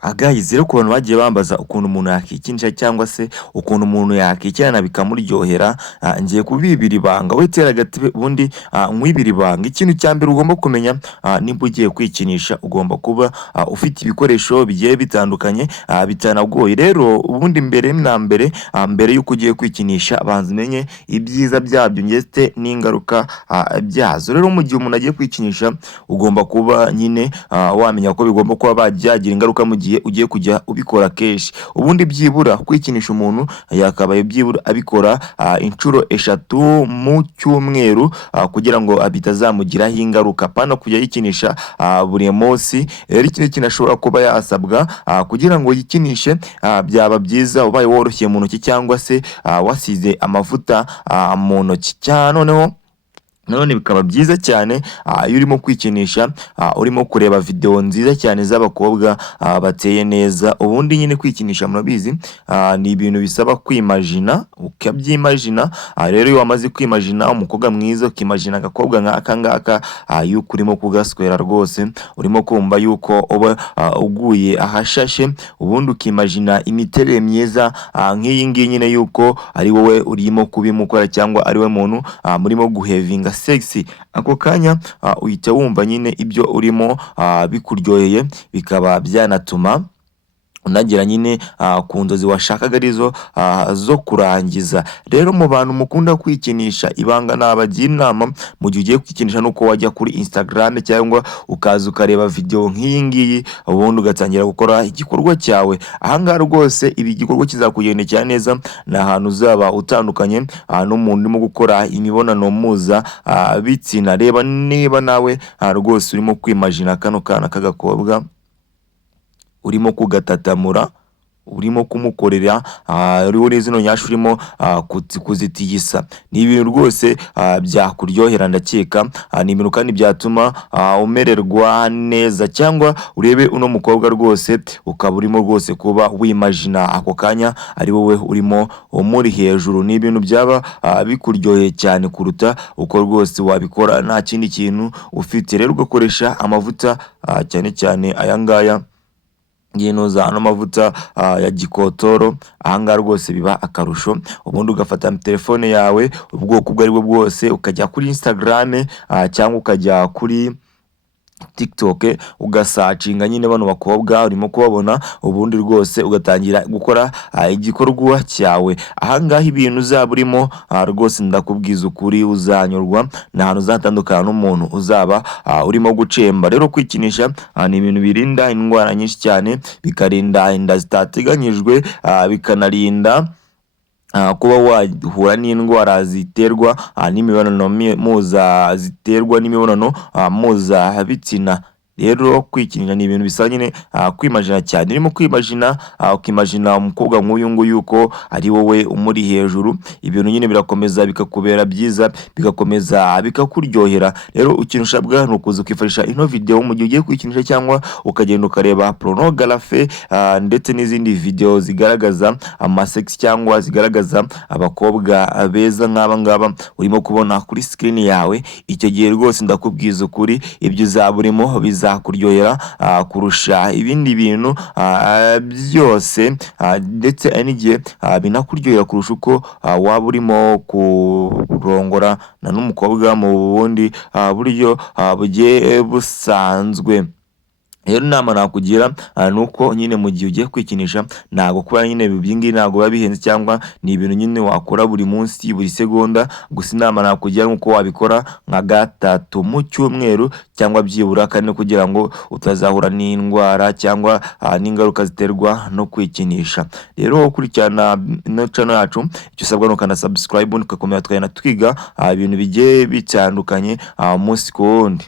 Guys, rero ku bantu bagiye bambaza ukuntu umuntu yakikinisha cyangwa se ukuntu umuntu yakikirana bikamuryohera, ngiye kubibira ibanga. We tera agatebe ubundi nkwibira ibanga. Ikintu cya mbere ugomba kumenya, nimba ugiye kwikinisha ugomba kuba ufite ibikoresho bigiye bitandukanye, bitanagoye. Rero ubundi mbere na mbere, mbere y'uko ugiye kwikinisha banza umenye ibyiza byabyo ndetse n'ingaruka byazo. Rero mu gihe umuntu agiye kwikinisha ugomba kuba nyine wamenya ko bigomba kuba byagira ingaruka mu gihe ugiye kujya ubikora kenshi. Ubundi byibura kwikinisha umuntu yakabaye byibura abikora inshuro 3 mu cyumweru, kugira ngo bitazamugiraho ingaruka, pana kujya yikinisha buri munsi. Rero ikindi kinashobora kuba yasabwa kugira ngo yikinishe, byaba byiza ubaye woroshye mu ntoki cyangwa se wasize amavuta mu ntoki noneho none bikaba byiza cyane iyo urimo kwikinisha, urimo kureba video nziza cyane z'abakobwa bateye neza. Ubundi nyine kwikinisha murabizi, ni ibintu bisaba kwimagina, ukabyimagina. Rero iyo wamaze kwimagina umukobwa mwiza, ukimagina agakobwa nk'aka ngaka, yuko urimo kugaswera rwose, urimo kumva yuko uba uguye ahashashe, ubundi ukimagina imiterere myiza nk'iyi ngiyi nyine yuko ari wowe urimo kubimukora cyangwa ari we muntu murimo guhevinga sexy. Ako kanya uhita wumva nyine ibyo urimo bikuryoheye, bikaba byanatuma unagira nyine ku nzozi washakaga arizo zo kurangiza. Rero mu bantu mukunda kwikinisha, ibanga nabagira inama mu gihe ugiye kwikinisha nuko wajya kuri Instagram cyangwa ukaza ukareba video nk'iyi ngiyi, ubundi ugatangira gukora igikorwa cyawe. Ahangaha rwose ibi gikorwa kizakugendekera neza, na ahantu uzaba utandukanye n'umuntu urimo gukora imibonano muza bitsina. Reba niba nawe rwose urimo kwimagina kano kana k'agakobwa, urimo kugatatamura, urimo kumukorera, uriho zino nyashu urimo kuzitigisa. Ni ibintu rwose byakuryohera ndakeka, ni ibintu kandi byatuma umererwa neza, cyangwa urebe uno mukobwa rwose ukaba urimo rwose kuba wimagina ako kanya ari wowe urimo umuri hejuru. Ni ibintu byaba bikuryoheye cyane kuruta uko rwose wabikora nta kindi kintu ufite. Rero ugakoresha amavuta cyane cyane aya ngaya yinoza, ano mavuta ya gikotoro. Ahangaha rwose biba akarusho. Ubundi ugafata telefone yawe ubwoko ubwo ari bwo bwose, ukajya kuri Instagram cyangwa ukajya kuri TikTok, ugasacinga nyine bano bakobwa urimo kubabona, ubundi rwose ugatangira gukora igikorwa cyawe. Ahangaha ibintu uzaba urimo rwose ndakubwiza ukuri uzanyurwa, na hantu uzatandukana n'umuntu uzaba urimo gucemba. Rero kwikinisha ni ibintu birinda indwara nyinshi cyane, bikarinda inda zitateganyijwe, bikanarinda kuba wahura n'indwara ziterwa n'imibonano mpuzabitsina. Rero kwikinira ni ibintu bisa nyine kwimagina cyane. Urimo kwimagina, ukimagina umukobwa nk'uyu nguyu yuko ari wowe umuri hejuru, ibintu nyine birakomeza bikakubera byiza, bigakomeza bikakuryohera. Rero ikintu usabwa ni ukuza ukifashisha ino video mu gihe ugiye kwikinisha, cyangwa ukagenda ukareba pornography ndetse n'izindi video zigaragaza amasex cyangwa zigaragaza abakobwa beza nk'aba ngaba urimo kubona kuri screen yawe. Icyo gihe rwose ndakubwiza ukuri ibyo uzaba urimo bizakuryohera kurusha ibindi bintu byose, ndetse n'igihe binakuryohera kurusha uko waba urimo kurongora na n'umukobwa mu bundi buryo bugiye busanzwe. Rero inama nakugira nuko nyine mu gihe ugiye kwikinisha, ntago kuba nyine ibingibi ntago biba bihenze, cyangwa ni ibintu nyine wakora buri munsi buri segonda. Gusa inama nakugira nuko wabikora nka 3 mu cyumweru, cyangwa byibura kandi kugira ngo utazahura n'indwara cyangwa n'ingaruka ziterwa no kwikinisha. Rero ukurikirana no channel yacu, icyo usabwa nuko na subscribe, ukakomeza twagenda twiga ibintu bigiye bitandukanye umunsi ku wundi.